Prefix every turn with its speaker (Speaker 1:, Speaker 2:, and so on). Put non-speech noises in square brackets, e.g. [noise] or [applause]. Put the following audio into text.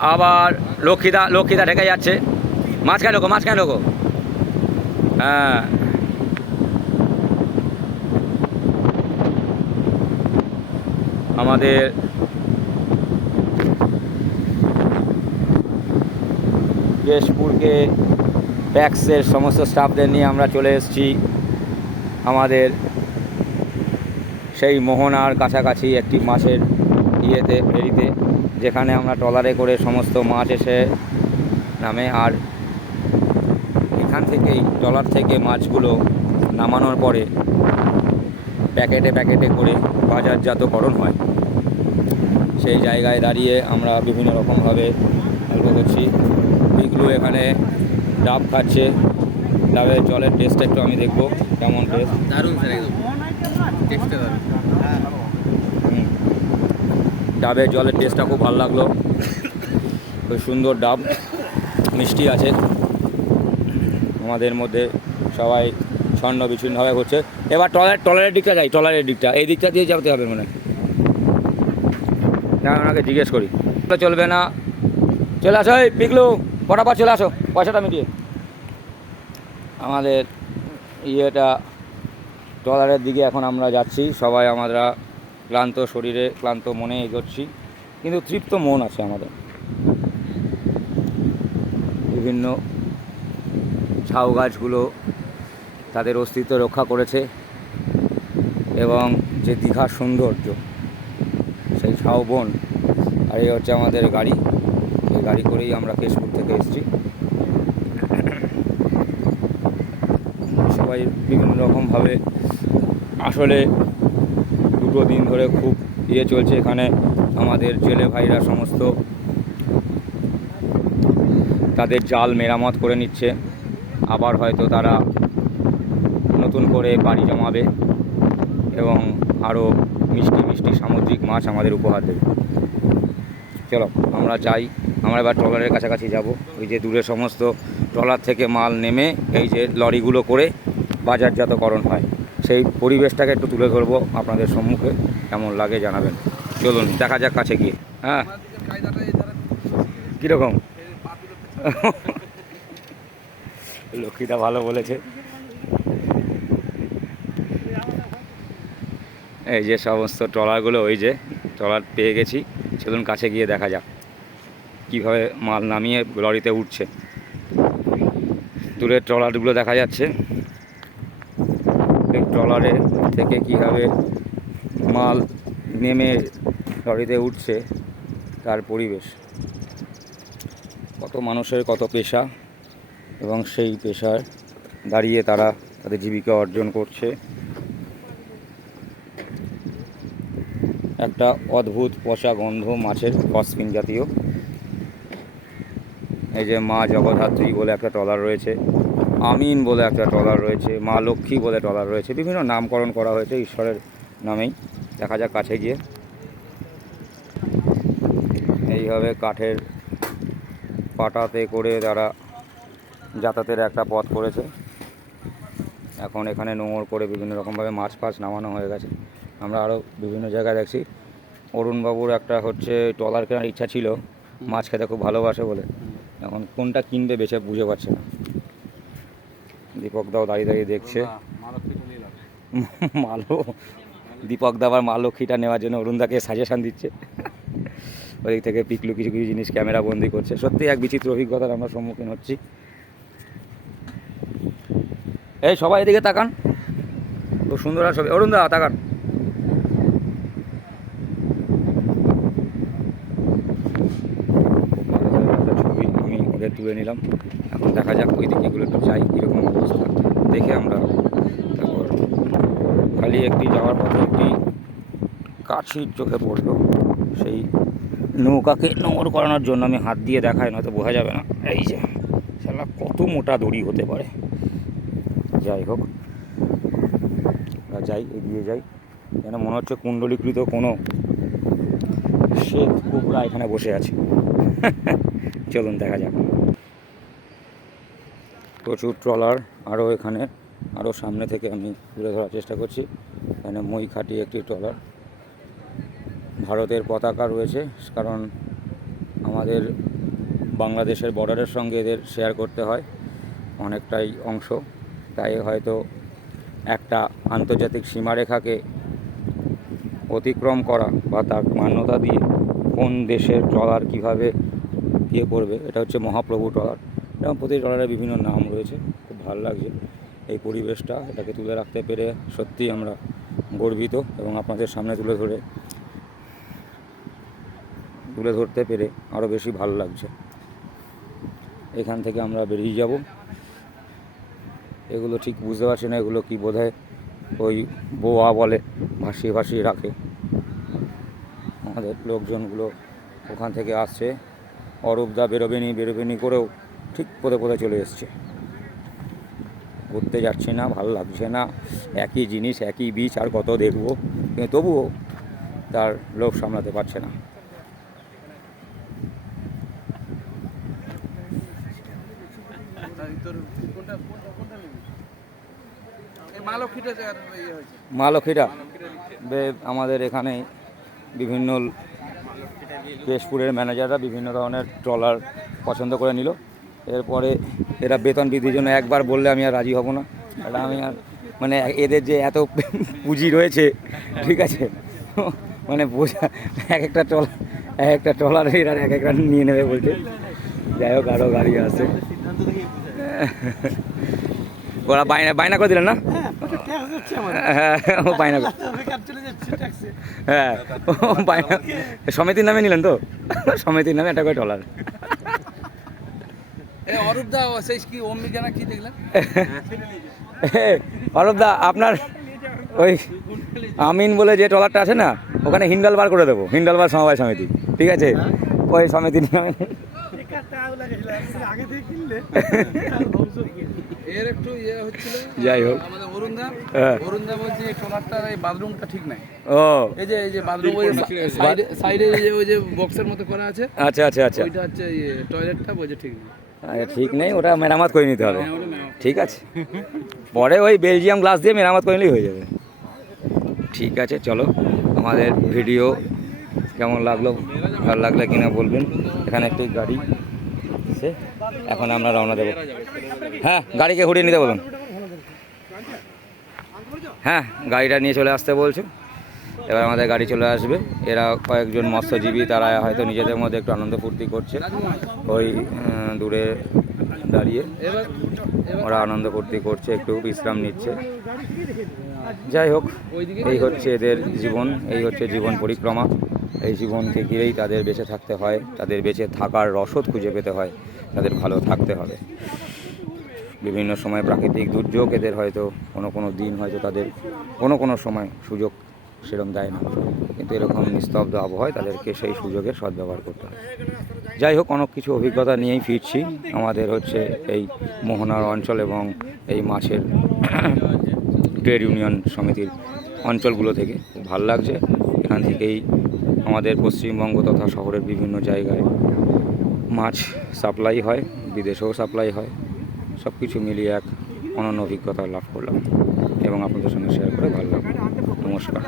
Speaker 1: আবার লক্ষ্মীদা লক্ষ্মীদা ঢেকে যাচ্ছে। মাঝখানে লোকো মাঝখানে লোকো। হ্যাঁ। আমাদের কেশপুরকে ট্যাক্সের সমস্ত স্টাফদের নিয়ে আমরা চলে এসেছি। আমাদের সেই মোহনার কাছাকাছি একটি মাছের ইয়েতে, ফেরিতে। যেখানে আমরা ট্রলারে করে সমস্ত মাছ এসে নামে আর এখান থেকেই ট্রলার থেকে মাছগুলো নামানোর পরে প্যাকেটে প্যাকেটে করে বাজারজাতকরণ হয়। সেই জায়গায় দাঁড়িয়ে আমরা বিভিন্ন রকমভাবে গল্প করছি। পিকলু এখানে ডাব খাচ্ছে। ডাবের জলের টেস্ট একটু আমি দেখব, কেমন টেস্ট
Speaker 2: দারুণ স্যার দারুণ।
Speaker 1: ডাবের জলের টেস্টটা খুব ভালো লাগল। খুব সুন্দর ডাব, মিষ্টি আছে। আমাদের মধ্যে সবাই ছন্ন বিচ্ছিন্নভাবে করছে। এবার টলার টলারের দিকটা যাই টলারের দিকটা। এই দিকটা দিয়ে যেতে হবে মনে হয়। না ওনাকে জিজ্ঞেস করি। চলবে না। চলে আসো, এই পিকলু ফটাফট চলে আসো, পয়সাটা মিটিয়ে। আমাদের ইয়েটা ট্রলারের দিকে এখন আমরা যাচ্ছি। সবাই আমরা ক্লান্ত শরীরে, ক্লান্ত মনে এগোচ্ছি। কিন্তু তৃপ্ত মন আছে আমাদের। বিভিন্ন ঝাউ গাছগুলো তাদের অস্তিত্ব রক্ষা করেছে এবং যে দীঘার সৌন্দর্য, সেই ঝাউ বন, আর এই হচ্ছে আমাদের গাড়ি। এই গাড়ি করেই আমরা কেশপুর থেকে এসেছি। সবাই বিভিন্ন রকমভাবে আসলে দুটো দিন ধরে খুব ইয়ে চলছে এখানে আমাদের জেলে ভাইরা সমস্ত তাদের জাল মেরামত করে নিচ্ছে। আবার হয়তো তারা নতুন করে বাড়ি জমাবে এবং আরও মিষ্টি মিষ্টি সামুদ্রিক মাছ আমাদের উপহার দেবে। চলো, আমরা যাই। আমরা এবার ট্রলারের কাছাকাছি যাব। ওই যে দূরে সমস্ত ট্রলার থেকে মাল নেমে এই যে লরিগুলো করে বাজারজাতকরণ হয়। সেই পরিবেশটাকে একটু তুলে ধরবো আপনাদের সম্মুখে। কেমন লাগে জানাবেন। চলুন, দেখা যাক কাছে গিয়ে। হ্যাঁ। কীরকম? লক্ষ্মীটা ভালো বলেছে। এই যে সমস্ত ট্রলারগুলো, ওই যে ট্রলার পেয়ে গেছি। চলুন, কাছে গিয়ে দেখা যাক। কীভাবে মাল নামিয়ে লরিতে উঠছে। দূরের ট্রলারগুলো দেখা যাচ্ছে। ট্রলারে থেকে কীভাবে মাল নেমে লরিতে উঠছে তার পরিবেশ। কত মানুষের কত পেশা এবং সেই পেশায় দাঁড়িয়ে তারা তাদের জীবিকা অর্জন করছে। একটা অদ্ভুত পচা গন্ধ মাছের কসপিন জাতীয়। এই যে মা জগদ্ধাত্রী বলে একটা ট্রলার রয়েছে। আমিন বলে একটা ট্রলার রয়েছে, মা লক্ষ্মী বলে ট্রলার রয়েছে, বিভিন্ন নামকরণ করা হয়েছে ঈশ্বরের নামেই। দেখা যাক কাছে গিয়ে। এইভাবে কাঠের পাটাতে করে তারা যাতায়াতের একটা পথ করেছে। এখন এখানে নোংর করে বিভিন্ন রকমভাবে মাছ ফাছ নামানো হয়ে গেছে। আমরা আরও বিভিন্ন জায়গায় দেখছি। অরুণবাবুর একটা হচ্ছে ট্রলার কেনার ইচ্ছা ছিল, মাছ খেতে খুব ভালোবাসে বলে। এখন কোনটা কিনবে বেছে বুঝে পারছে না। দীপক দাও দাঁড়িয়ে দাঁড়িয়ে দেখছে। মালো [laughs] দীপক দা আবার মা লক্ষ্মীটা নেওয়ার জন্য অরুণদাকে সাজেশন দিচ্ছে। ওদিক থেকে পিকলু কিছু কিছু জিনিস ক্যামেরা বন্দি করছে। সত্যি এক বিচিত্র অভিজ্ঞতার আমরা সম্মুখীন হচ্ছি। এই সবাই এদিকে তাকান। খুব সুন্দর আর ছবি। অরুণ দা তাকান। ছবি আমি ওদের তুলে নিলাম এখন দেখা যাক ওই দিকে এগুলো একটু যাই কীরকম অবস্থা। দেখে আমরা তারপর খালি একটি যাওয়ার পথে একটি কাছির চোখে পড়ল। সেই নৌকাকে নোংর করানোর জন্য আমি হাত দিয়ে দেখাই, নয়তো বোঝা যাবে না। এই যে, শালা, কত মোটা দড়ি হতে পারে। যাই হোক যাই, এগিয়ে যাই। যেন মনে হচ্ছে কুণ্ডলীকৃত কোনো শেখ কুবরা এখানে বসে আছে। [laughs] চলুন, দেখা যাক। প্রচুর ট্রলার আরও এখানে, আরও সামনে থেকে আমি তুলে ধরার চেষ্টা করছি। এখানে মই খাটি একটি ট্রলার। ভারতের পতাকা রয়েছে, কারণ আমাদের বাংলাদেশের বর্ডারের সঙ্গে এদের শেয়ার করতে হয়, অনেকটাই অংশ। তাই হয়তো একটা আন্তর্জাতিক সীমারেখাকে অতিক্রম করা বা তার মান্যতা দিয়ে কোন দেশের ট্রলার কীভাবে ইয়ে করবে, এটা হচ্ছে মহাপ্রভু ট্রলার। এবং প্রতি ট্রলারের বিভিন্ন নাম রয়েছে। খুব ভালো লাগছে এই পরিবেশটা, এটাকে তুলে রাখতে পেরে সত্যিই আমরা গর্বিত এবং আপনাদের সামনে তুলে ধরে, তুলে ধরতে পেরে আরও বেশি ভালো লাগছে। এখান থেকে আমরা বেরিয়ে যাব। এগুলো ঠিক বুঝতে পারছি না, এগুলো কি বোধহয় ওই বোয়া বলে, ভাসিয়ে ভাসিয়ে রাখে। আমাদের লোকজনগুলো ওখান থেকে আসছে। অরূপদা বেরোবেনি বেরোবেনি করেও ঠিক পদে পদে চলে এসছে। ঘুরতে যাচ্ছে না ভালো লাগছে না। একই জিনিস একই বীজ আর কত দেখব? কিন্তু তবুও তার লোভ সামলাতে পারছে না। মালক্ষীরা বে- আমাদের এখানে বিভিন্ন কেশপুরের ম্যানেজাররা বিভিন্ন ধরনের ট্রলার পছন্দ করে নিল। এরপরে এরা বেতন বৃদ্ধির জন্য একবার বললে আমি আর রাজি হব না। এটা আমি আর মানে এদের যে এত পুঁজি রয়েছে, ঠিক আছে? মানে বোঝা, এক একটা ট্রলার এক একটা ট্রলার এরা এক একটা নিয়ে নেবে বলছে যাই হোক আরও গাড়ি আছে। ওরা বায়না বায়না করে দিলেন না? হ্যাঁ ও বায়না হ্যাঁ সমিতির নামে নিলেন তো? সমিতির নামে একটা করে ট্রলার।
Speaker 2: এ অরূপ দা সেই কি অম্বিকা না কি দেখলেন? [laughs]
Speaker 1: অরূপদা আপনার ওই আমিন বলে যে ট্রলারটা আছে না ওখানে হিন্ডাল বার করে দেবো হিন্ডাল বার সমবায় সমিতি ঠিক আছে? ওই সমিতি নামে [laughs]
Speaker 2: এর একটু ইয়ে হচ্ছিল
Speaker 1: যাই হোক।
Speaker 2: আমাদের অরুণ দা
Speaker 1: হ্যাঁ।
Speaker 2: অরুণ দা বলছে এই ট্রলারটার এই বাথরুমটা ঠিক নাই।
Speaker 1: ও।
Speaker 2: এই যে এই যে বাথরুম ওই সাইডে সাইডে যে ওই যে বক্সের মতো করা আছে
Speaker 1: আচ্ছা আচ্ছা আচ্ছা।
Speaker 2: ওইটা হচ্ছে টয়লেটটা বলছে ঠিক নেই।
Speaker 1: ঠিক নেই, ওটা মেরামত করে নিতে হবে। ঠিক আছে। পরে ওই বেলজিয়াম গ্লাস দিয়ে মেরামত করে নিলেই হয়ে যাবে। ঠিক আছে, চলো। আমাদের ভিডিও কেমন লাগল? ভালো লাগলে কিনা বলবেন। এখানে একটি গাড়ি আছে। এখন আমরা রওনা দেবো। হ্যাঁ গাড়িকে ঘুরিয়ে নিতে বলুন। হ্যাঁ গাড়িটা নিয়ে চলে আসতে বলছে। এবার আমাদের গাড়ি চলে আসবে। এরা কয়েকজন মৎস্যজীবী, তারা হয়তো নিজেদের মধ্যে একটু আনন্দ ফুর্তি করছে ওই দূরে দাঁড়িয়ে। ওরা আনন্দ ফুর্তি করছে, একটু বিশ্রাম নিচ্ছে। যাই হোক, এই হচ্ছে এদের জীবন, এই হচ্ছে জীবন পরিক্রমা। এই জীবনকে ঘিরেই তাদের বেঁচে থাকতে হয়, তাদের বেঁচে থাকার রসদ খুঁজে পেতে হয়, তাদের ভালো থাকতে হবে। বিভিন্ন সময় প্রাকৃতিক দুর্যোগ এদের হয়তো কোনো কোনো দিন হয়তো তাদের কোনো কোনো সময় সুযোগ সেরকম দেয় না। কিন্তু এরকম নিস্তব্ধ আবহাওয়ায় তাদেরকে সেই সুযোগের সদ্ব্যবহার করতে হয়। যাই হোক, অনেক কিছু অভিজ্ঞতা নিয়েই ফিরছি। আমাদের হচ্ছে এই মোহনার অঞ্চল এবং এই মাছের ট্রেড ইউনিয়ন সমিতির অঞ্চলগুলো থেকে ভালো লাগছে। এখান থেকেই আমাদের পশ্চিমবঙ্গ তথা শহরের বিভিন্ন জায়গায় মাছ সাপ্লাই হয়, বিদেশেও সাপ্লাই হয়। সব কিছু মিলিয়ে এক অনন্য অভিজ্ঞতা লাভ করলাম এবং আপনাদের সঙ্গে শেয়ার করে ভালো লাগল। নমস্কার।